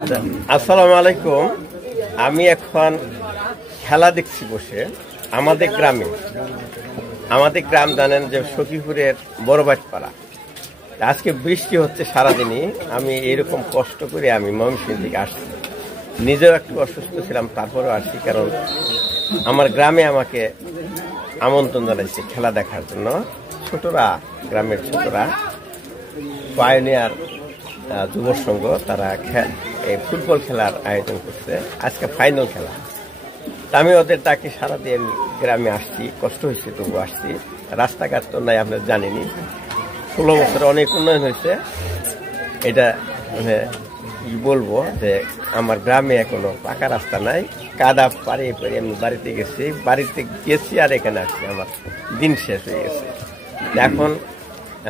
আসসালামু আলাইকুম। আমি এখন খেলা দেখছি বসে আমাদের গ্রামে। আমাদের গ্রাম জানেন যে সখীপুরের বড়বাটপাড়া। আজকে বৃষ্টি হচ্ছে সারাদিনই। আমি এরকম কষ্ট করে আমি ময়মনসিংহ থেকে আসছি। নিজেও একটু অসুস্থ ছিলাম, তারপরেও আসছি, কারণ আমার গ্রামে আমাকে আমন্ত্রণ জানাইছে খেলা দেখার জন্য। ছোটরা, গ্রামের ছোটরা, পায়োনিয়ার যুব সংঘ, তারা এই ফুটবল খেলার আয়োজন করছে। আজকে ফাইনাল খেলা। আমি ওদের ডাকে সারা দিয়ে আমি গ্রামে আসছি। কষ্ট হয়েছে, তবু আসছি। রাস্তাঘাট তো নাই, আপনারা জানেনি। 16 বছরে অনেক উন্নয়ন হয়েছে। এটা মানে কি বলবো, যে আমার গ্রামে এখনো পাকা রাস্তা নাই। কাদা পাড়িয়ে পাড়িয়ে আমি বাড়িতে গেছি আর এখানে আসছি। আমার দিন শেষ হয়ে গেছে। এখন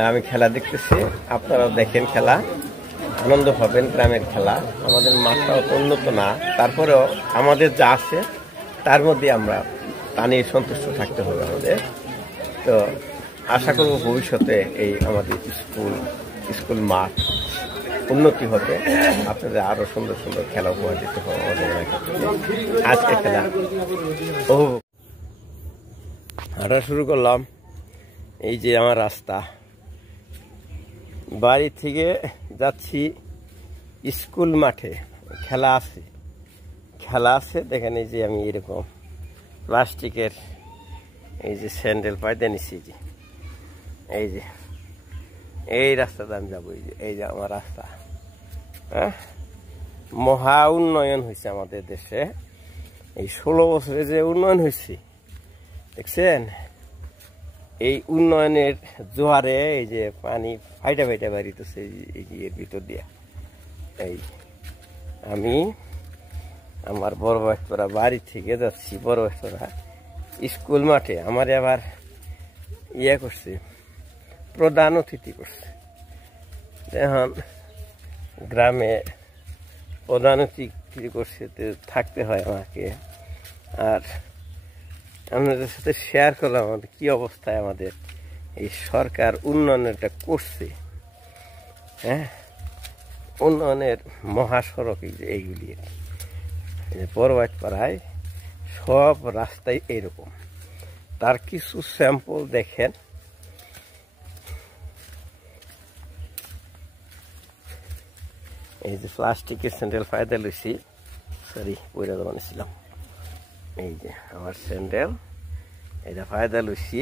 আমি খেলা দেখতেছি, আপনারা দেখেন খেলা, আনন্দ পাবেন। গ্রামের খেলা, আমাদের মাঠটা অত উন্নত না, তারপরেও আমাদের যা আছে তার মধ্যে আমরা তা নিয়ে সন্তুষ্ট থাকতে হবে আমাদের। তো আশা করব ভবিষ্যতে এই আমাদের স্কুল মাঠ উন্নতি হবে, আপনাদের আরো সুন্দর সুন্দর খেলা উপহার দিতে হবে আমাদের আজকে খেলা হাঁটা শুরু করলাম। এই যে আমার রাস্তা, বাড়ি থেকে যাচ্ছি স্কুল মাঠে। খেলা আছে দেখেন। এই যে আমি এরকম প্লাস্টিকের এই যে স্যান্ডেল পাইতে নিচ্ছি, যে এই রাস্তাতে আমি যাবো। এই যে আমার রাস্তা। হ্যাঁ, মহা উন্নয়ন হয়েছে আমাদের দেশে। এই 16 বছরে যে উন্নয়ন হয়েছে দেখছেন, এই উন্নয়নের জোয়ারে এই যে পানি ফাইটা বাড়িতেছে এর ভিতর দিয়া। এই আমি আমার বড়বাটপাড়া বাড়ি থেকে যাচ্ছি বড়বাটপাড়া স্কুল মাঠে। আমার আবার করছে, প্রধান অতিথি করছে। এখন গ্রামে প্রধান অতিথি করছে, থাকতে হয় আমাকে। আর আপনাদের সাথে শেয়ার করলাম আমাদের কি অবস্থায় আমাদের এই সরকার উন্নয়নটা করছে। হ্যাঁ, উন্নয়নের মহাসড়ক এইগুলি। বড়বাটপাড়ায় সব রাস্তায় এইরকম। তার কিছু স্যাম্পল দেখেন। এই যে প্লাস্টিকের স্যান্ডেল ফায়দা লইছি, সরি পয়লা বানিয়েছিলাম। এই যে আমার স্যান্ডেল, এটা ফায়দা লইছি।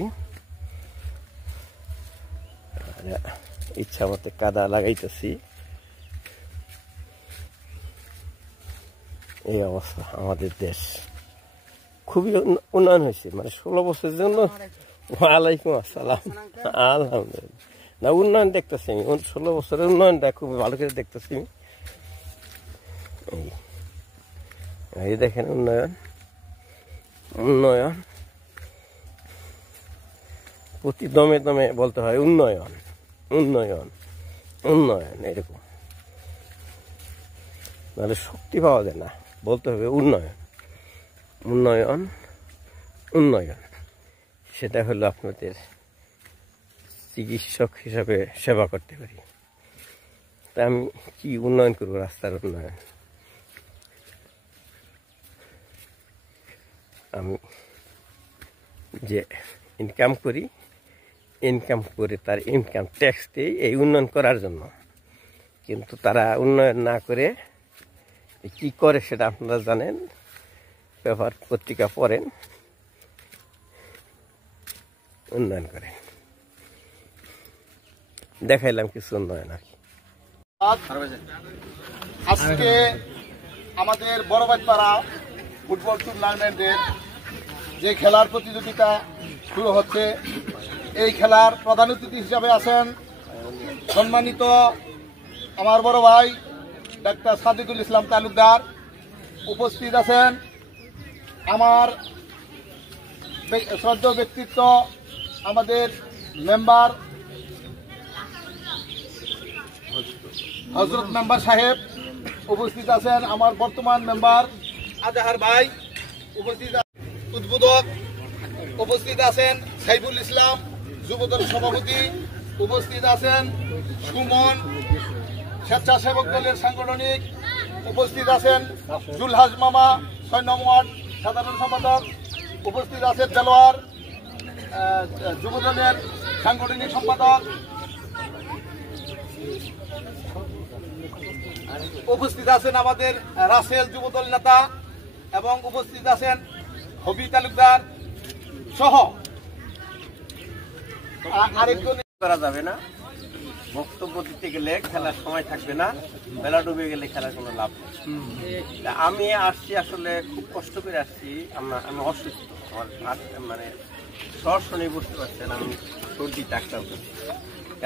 ইচ্ছা মতো কাদা লাগাইতেছি। এই অবস্থা আমাদের দেশ। খুবই উন্নয়ন হয়েছে, মানে 16 বছরের জন্য। ওয়ালাইকুম আসসালাম। আলহামদুলিল্লাহ। না, উন্নয়ন দেখতেছি আমি। 16 বছরের উন্নয়নটা খুব ভালো করে দেখতেছি। এই দেখেন উন্নয়ন প্রতি দমে দমে বলতে হয় উন্নয়ন উন্নয়ন উন্নয়ন, এরকম নাহলে শক্তি পাওয়া যায় না। বলতে হবে উন্নয়ন উন্নয়ন উন্নয়ন। সেটা হলো আপনাদের চিকিৎসক হিসাবে সেবা করতে পারি। তা আমি কি উন্নয়ন করবো? রাস্তার উন্নয়ন। আমি যে ইনকাম করে তার ইনকাম ট্যাক্স দিই এই উন্নয়ন করার জন্য। কিন্তু তারা উন্নয়ন না করে কি করে সেটা আপনারা জানেন, পেপার পত্রিকা পড়েন। উন্নয়ন করে দেখাইলাম কিছু উন্নয়ন আর কি। আজকে আমাদের বড়বাটপাড়া ফুটবল টুর্নামেন্টের যে খেলার প্রতিযোগিতা শুরু হচ্ছে, এই খেলার প্রধান অতিথি হিসাবে আছেন সম্মানিত আমার বড় ভাই ডাক্তার সাদিদুল ইসলাম তালুকদার। উপস্থিত আছেন আমার শ্রদ্ধেয় ব্যক্তিত্ব, আমাদের মেম্বার হজরত মেম্বার সাহেব। উপস্থিত আছেন আমার বর্তমান মেম্বার আজাহার ভাই। উপস্থিত উদ্বোধক উপস্থিত আছেন সাইফুল ইসলাম যুবদল সভাপতি। উপস্থিত আছেন সুমন স্বেচ্ছাসেবক দলের সাংগঠনিক উপস্থিত আছেন জুলহাস মামা 6 নং ওয়ার্ড সাধারণ সম্পাদক, উপস্থিত আছেন দেলোয়ার যুবদলের সাংগঠনিক সম্পাদক, উপস্থিত আছেন আমাদের রাসেল যুবদল নেতা এবং উপস্থিত আছেন হবি তালুকদার সহ আরেকজন। করা যাবে না, বক্তব্য দিতে গেলে খেলার সময় থাকবে না, বেলা ডুবে গেলে খেলার কোনো লাভ নেই। আমি আসছি আসলে খুব কষ্ট করে আসছি, আমি অসুস্থ, আমার মানে সরাসরি বুঝতে পারছেন আমি সর্দি ডাক্তার করছি।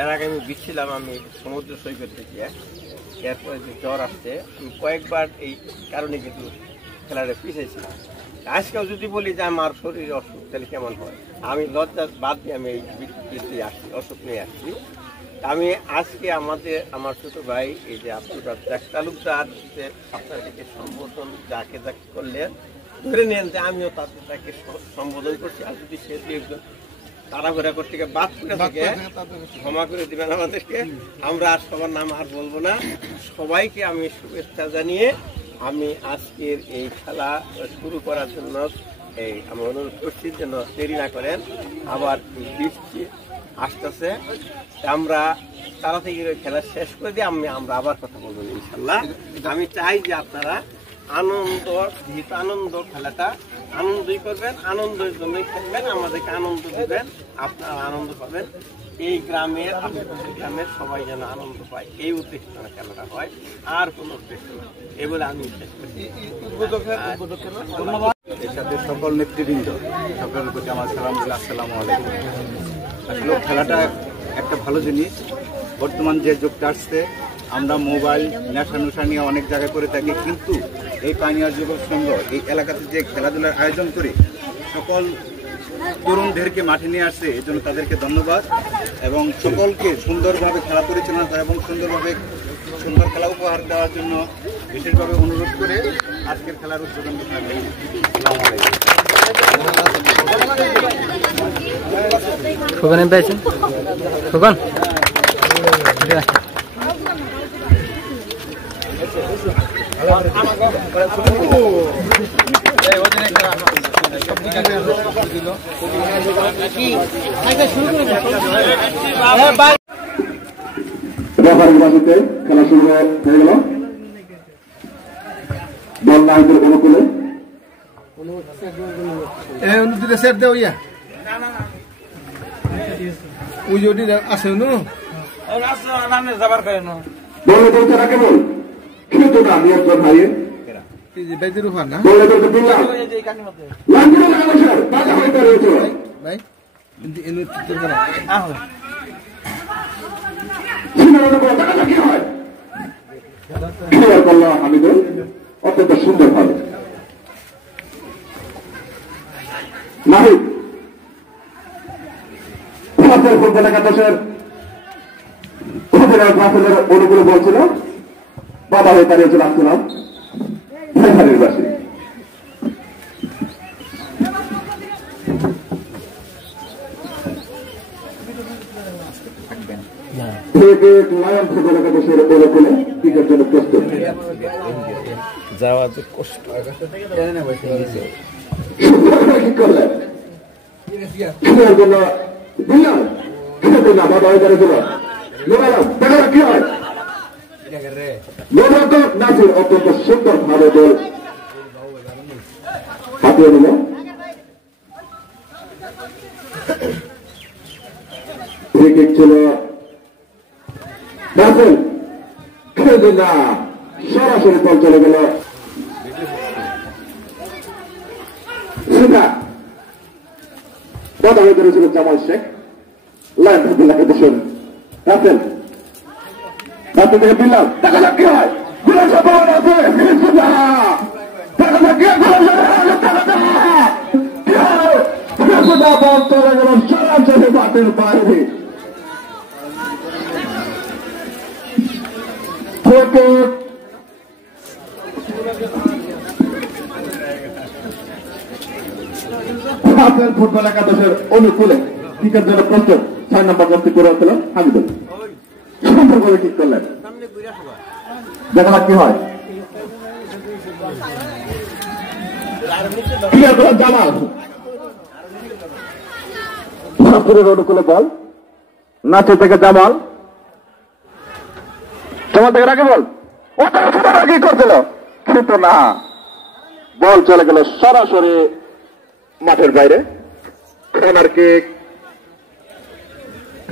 এর আগে আমি বিচ্ছিলাম, আমি সমুদ্র সৈকত থেকে, এরপরে যে জ্বর আসছে আমি কয়েকবার এই কারণে কিন্তু খেলাটা পিছিয়েছিলাম। আজকেও যদি বলি যে আমার শরীর অসুখ তাহলে কেমন হয়, আমি লজ্জা বাদ দিয়ে আমি এই বৃত্তি আসছি, অসুখ নিয়ে আসছি। আমি আজকে আমার ছোট ভাই এই যে আব্দুল রাজ্জাক তালুকদার যে আপনাদেরকে সম্বোধন যাকে যাকে করলেন, ধরে নেন যে আমিও তাকে সম্বোধন করছি। আর যদি সে একজন তাড়াহুড়া করতে গিয়ে বাদ করে থাকে ক্ষমা করে দিবেন আমাদেরকে, আমরা আর সবার নাম আর বলবো না। সবাইকে আমি শুভেচ্ছা জানিয়ে আমি আজকের এই খেলা শুরু করার জন্য আমি অনুরোধ করছি যেন দেরি না করেন। আবার বৃষ্টি আসতেছে, আমরা তাড়াতাড়ি খেলা শেষ করে দিয়ে আমরা আবার কথা বলবো ইনশাল্লাহ। আমি চাই যে আপনারা আনন্দ খেলাটা আনন্দই করবেন, আনন্দের জন্যই খেলবেন, আমাদেরকে আনন্দ দিবেন, আপনারা আনন্দ পাবেন। এই গ্রামের আশেপাশের গ্রামের সবাই যেন আনন্দ পায়, এই উদ্দেশ্যে খেলাটা হয়, আর কোনো উদ্দেশ্য না। এই বলে আমি শেষ করছি। ধন্যবাদ। এর সাথে সকল নেতৃবৃন্দ সকলের প্রতি আমার সালাম, আসসালামু আলাইকুম। আসলে খেলাটা একটা ভালো জিনিস। বর্তমান যে যুগটা আসছে, আমরা মোবাইল নেশা নিয়ে অনেক জায়গায় করে থাকি, কিন্তু এই পানিয়ার যুবক সংঘ এই এলাকাতে যে খেলাধুলার আয়োজন করে সকল তরুণদেরকে মাঠে নিয়ে আসছে, এই জন্য তাদেরকে ধন্যবাদ। এবং সকলকে সুন্দরভাবে খেলা পরিচালনা করা এবং সুন্দর খেলা উপহার দেওয়ার জন্য বিশেষভাবে অনুরোধ করে আজকের খেলার উদ্বোধন ঘোষণা করি। খোকন এম পেয়েছেন, খোকন খেলা শুরু হয়ে গেল বল নায়কের অনুকূলে। সেট দেও ইয়া ওই যদি আছে নো যাবার করে না বলে বলতে না কেবল কিন্তু না নিয়ন্ত্রণ হারিয়ে বাইদের উপর না বলে বলতে দিলাম লাঙ্গুলো লাগানো স্যার বাজা হয়ে দাঁড়িয়েছে ভাই কিন্তু এনে চিত্র করা আহ কি হয় ক্লিয়ার করলাম হামিদুল অত্যন্ত সুন্দর ভাবে। নাহিদ ফুটবল একাদশের অনুকূলে বলছিল, বাবা হয়ে দাঁড়িয়েছিল আসলাম রেফারির বাসী। লায়ন ফুটবল একাদশের অনুকূলে ক্রিকেট জন্য প্রস্তুত। যাওয়া যে কষ্ট কি করলেন খেলার জন্য দিলাম, খেলতে না বাবা হয়ে দাঁড়িয়েছিল দেখা কি হয়। নাসির অত্যন্ত সুন্দর ভাবে বল হাতিয়ে নিল। ক্রিকেট ছিল নাসির খেলতে না, সরাসরি বল চলে গেল সিধা। বাধা হয়ে দাঁড়িয়েছিল জামাল শেখ। লাইন ফুটবল একাদশের রাসেল থেকে দিলাম, দেখা যাক কি হয়। সরাসরি মাঠের বাইরে ফুটবল একাদশের অনুকূলে ক্রিকেট জন্য প্রস্তুত। 6 নম্বর যাত্রী করে আসছিলাম হামিদুল সুন্দর করে ঠিক করলেন, দেখা যাক কি হয়। ক্লিয়ার করার জামাল শাহপুরের অনুকূলে বল নাচে থেকে জামাল জামাল থেকে রাখে বল ও কি করছিল কিন্তু না বল চলে গেল সরাসরি মাঠের বাইরে কর্নার কিক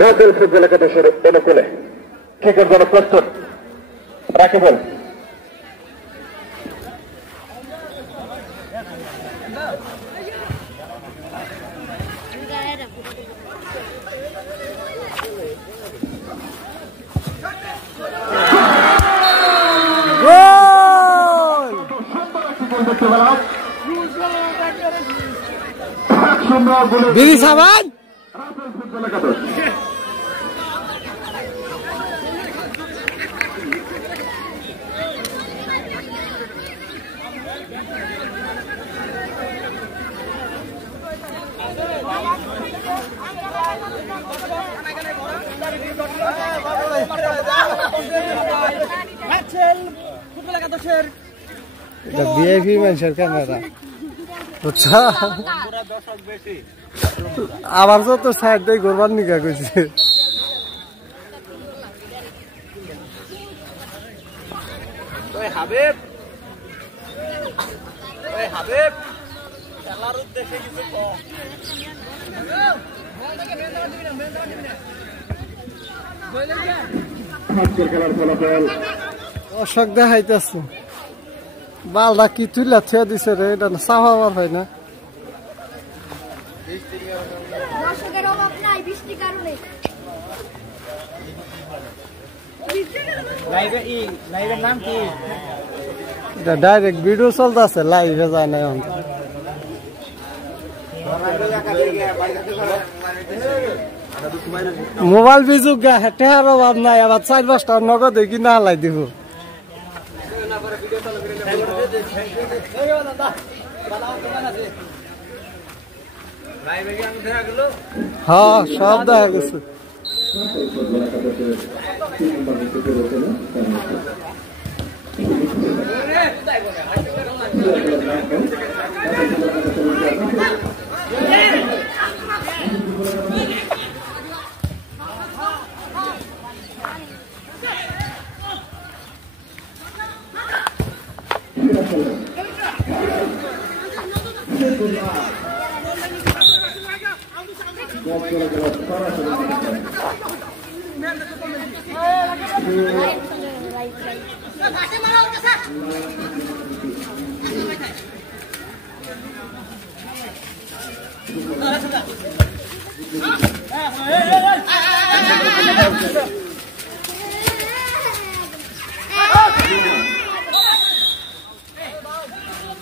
রাসেল ফুটবল একাদশের অনুকূলে কিকের জন্য প্রস্তুত রাখে বল বিড়ি সাবান ভিআইপি মানুষের ক্যামেরা বুঝছা আবার তো তোর সাইড দিয়ে ঘুরবার নিকা কইছে হাবিব খেলার উদ্দেশ্যে কিছু অশোক দেখাইতেছে বালটা কি তুইলা থিয়া দিছে রে এটা সাফাবার হয় না ডাইরেক্ট ভিডিও চলতেছে লাইভে যায় না এখন মোবাইল বিজুক গা হেঁটেহার অভাব নাই আবার 4-5টা নগদ কি না লাই দিব হ্যাঁ সব দেখা গেছে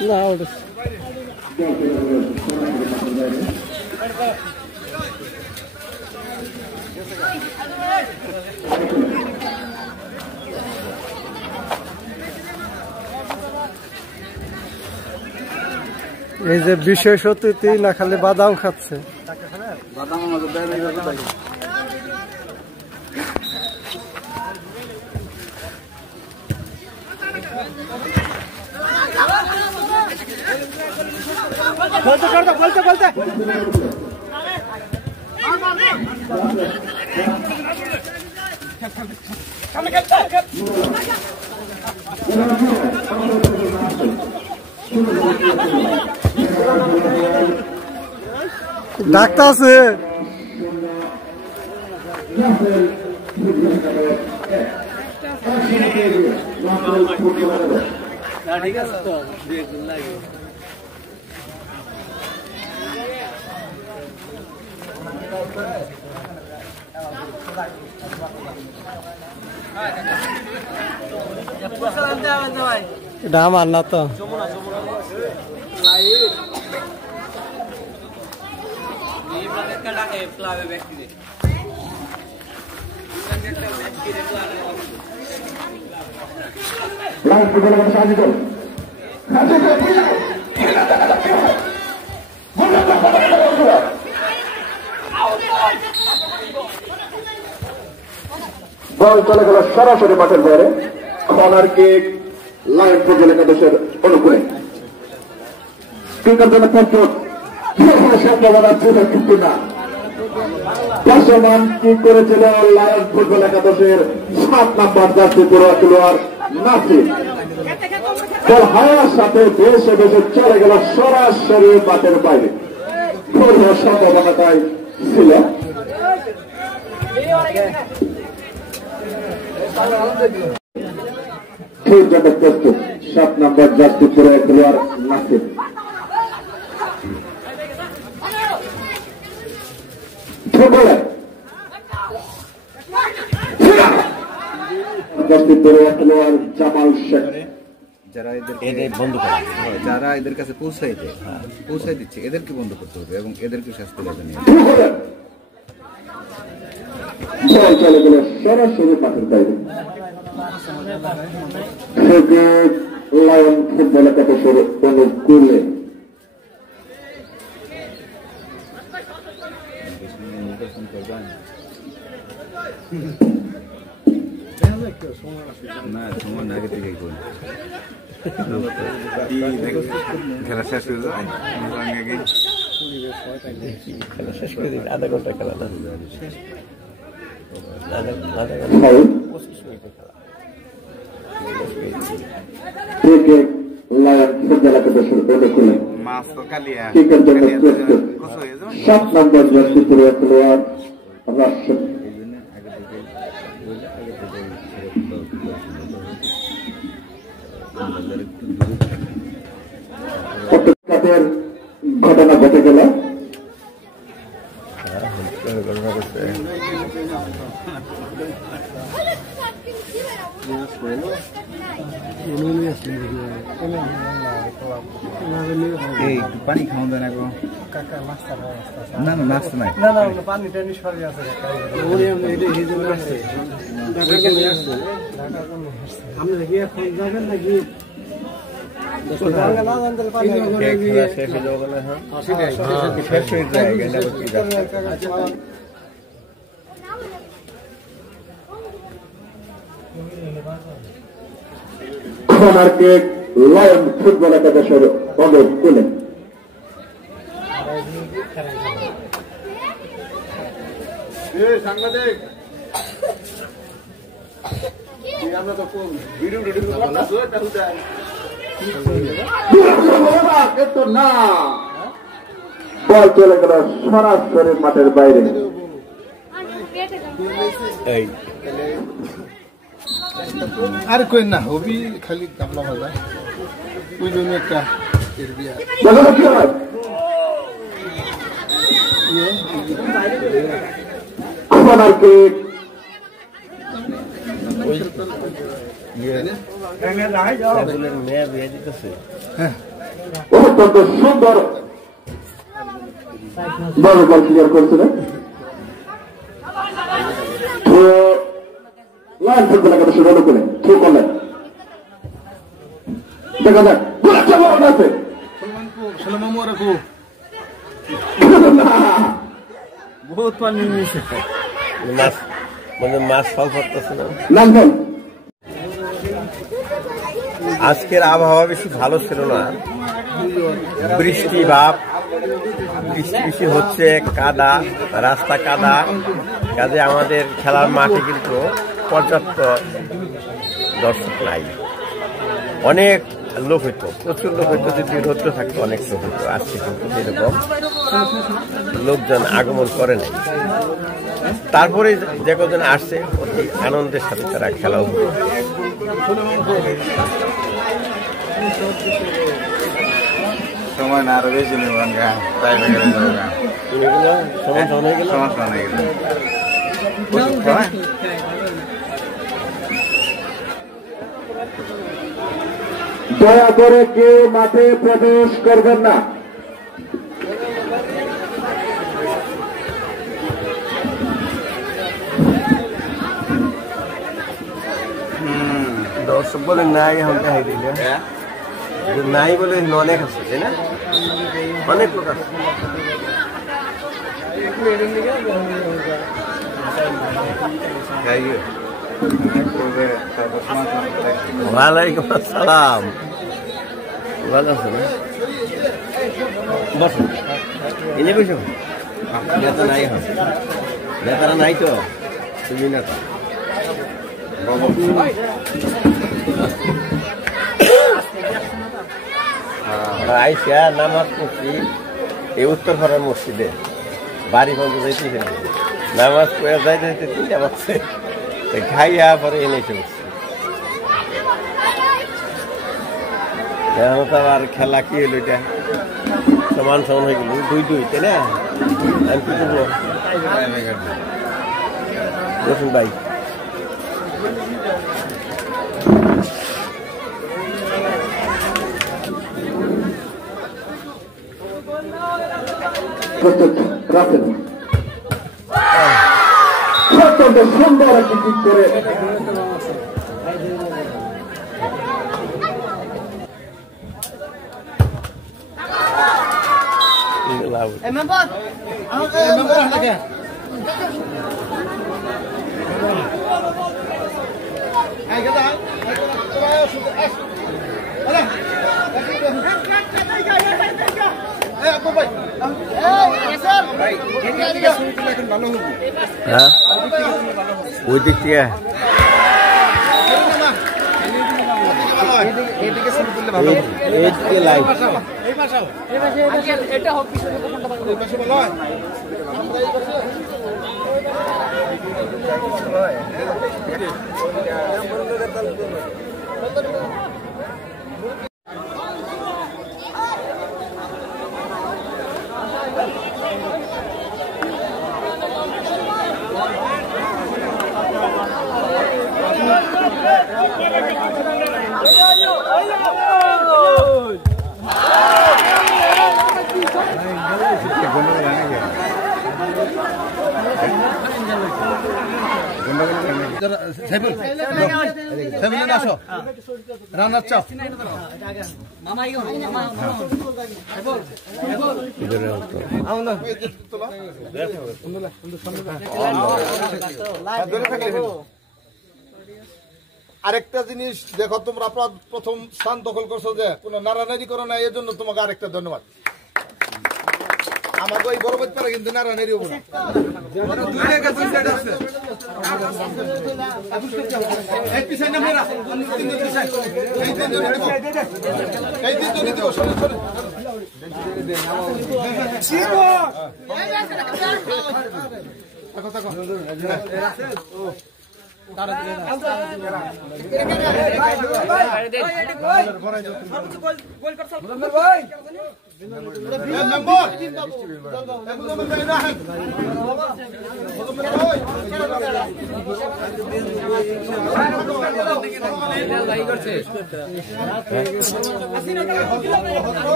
না ওটা এই যে বিশেষ অতিথি না খালি বাদাম খাচ্ছে বাদাম আমাদের বলতে ডাক্তার আছে ঠিক আছে তো লাগে এটা আমার না তো বল চলে গেল সরাসরি মাঠের বাইরে কর্নার কিক লাইন ফুটবল একাদশের অনুকূলে ক্রিকেট জন্য প্রস্তুত সম্ভাবনা ছিল কিন্তু না বর্তমান কি করেছিল লায়ন ফুটবল একাদশের 7 নম্বর জার্সি পড়ুয়া খেলোয়াড় নাসির বল হাওয়ার সাথে দেশে দেশে চলে গেল সরাসরি মাঠের বাইরে পূর্ণ সম্ভাবনাটাই ছিল ঠিক জন্য প্রস্তুত 7 নম্বর জার্সি পড়ুয়া খেলোয়াড় নাসির জামাল শেখ যারা যারা এদের কাছে পৌঁছাই দিচ্ছে এদেরকে বন্ধ করতে হবে এবং এদেরকে শাস্তি দেবে চলে গেল সরাসরি মাঠের বাইরে লায়ন ফুটবল একাদশের অনুকূলে না সময় আগে থেকে খেলা শেষ হয়ে যায় খেলা শেষ করে দিন আধা ঘন্টা খেলা না লায়ন ফুটবল একাদশের অনুকূলে মাছ তো কালিয়া 7 নম্বর জার্সি পড়ুয়া খেলোয়াড় রাশেদ ঘটনা ঘটে গেল পানি খাওয়া যায় না গো না না নাস্তা নাই পানি টানি সরি আছে আমরা কি এখন যাবেন নাকি লায়ন ফুটবল একাদশের অনুকূলে সাংবাদিক আমরা তো ভিডিও না বল চলে গেল সরাসরি মাঠের বাইরে আর কই না হবি খালি গামলা ভাজা ওই জন্য একটা মেয়ে বিয়ে দিতেছে অত্যন্ত সুন্দর বড় বল ক্লিয়ার করছিল লাইন ফুটবল একাদশের অনুকূলে ঠিক করলেন দেখা যাক আছে বহুত পানি নিয়েছে মাছ মানে মাছ ফল পড়তেছে না আজকের আবহাওয়া বেশি ভালো ছিল না বৃষ্টি ভাব বৃষ্টি হচ্ছে কাদা রাস্তা কাদা কাজে আমাদের খেলার মাঠে কিন্তু পর্যাপ্ত দর্শক নাই অনেক লোক হইতো প্রচুর লোক হইতো যদি রৌদ্র থাকতো অনেক লোক হইতো আজকে কিন্তু সেরকম লোকজন আগমন করে নাই তারপরে যে কজন আসছে অতি আনন্দের সাথে তারা খেলাও সময় না আরো বেশি নেবেন দয়া করে কেউ মাঠে প্রবেশ করবেন না দর্শক বলে নাই এখন দেখাই দিল নাই বলে অনেক আছে তাই না অনেক লোক আছে ওয়ালাইকুম আসসালাম ভালো আছেন বসো এনে বসো নেতা নাই হয় নেতারা নাই তো তুমি নেতা আইসা নামাজ পড়ছি এই উত্তর পাড়ার মসজিদে বাড়ি পর্যন্ত যাইতে নামাজ পড়ে যাইতে যাইতে তিনটা বাজছে খাইয়া পরে এনে চলছে এখন তো আবার খেলা কি হলো এটা সমান সমান হয়ে গেল 2-2 তাই না আমি কি করবো দেখুন ভাই অত্যন্ত সুন্দর একটি কিক করে ওই দিক থেকে রান্নার চাপ আরেকটা জিনিস দেখো, তোমরা প্রথম স্থান দখল করছো যে কোনো নাড়ানাড়ি করো না, এর জন্য তোমাকে আরেকটা ধন্যবাদ। আমাকে ওই বড় বাচ্চারা কিন্তু নাড়ানাড়ি হবো না।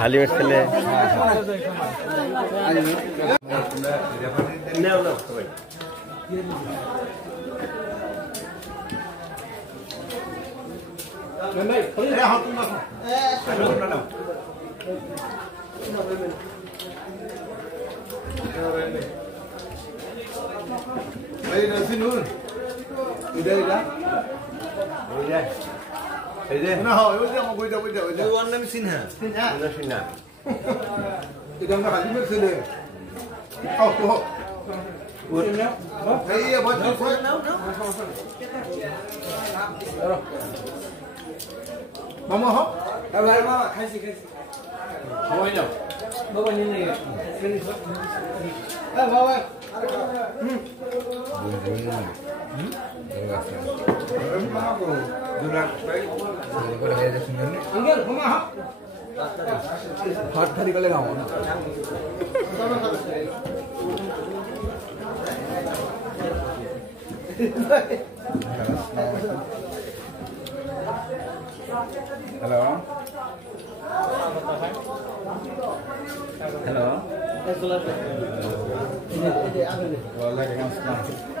হালিমের ছেলে হ্যালো হ্যালো ওয়ালাইকুম আসসালাম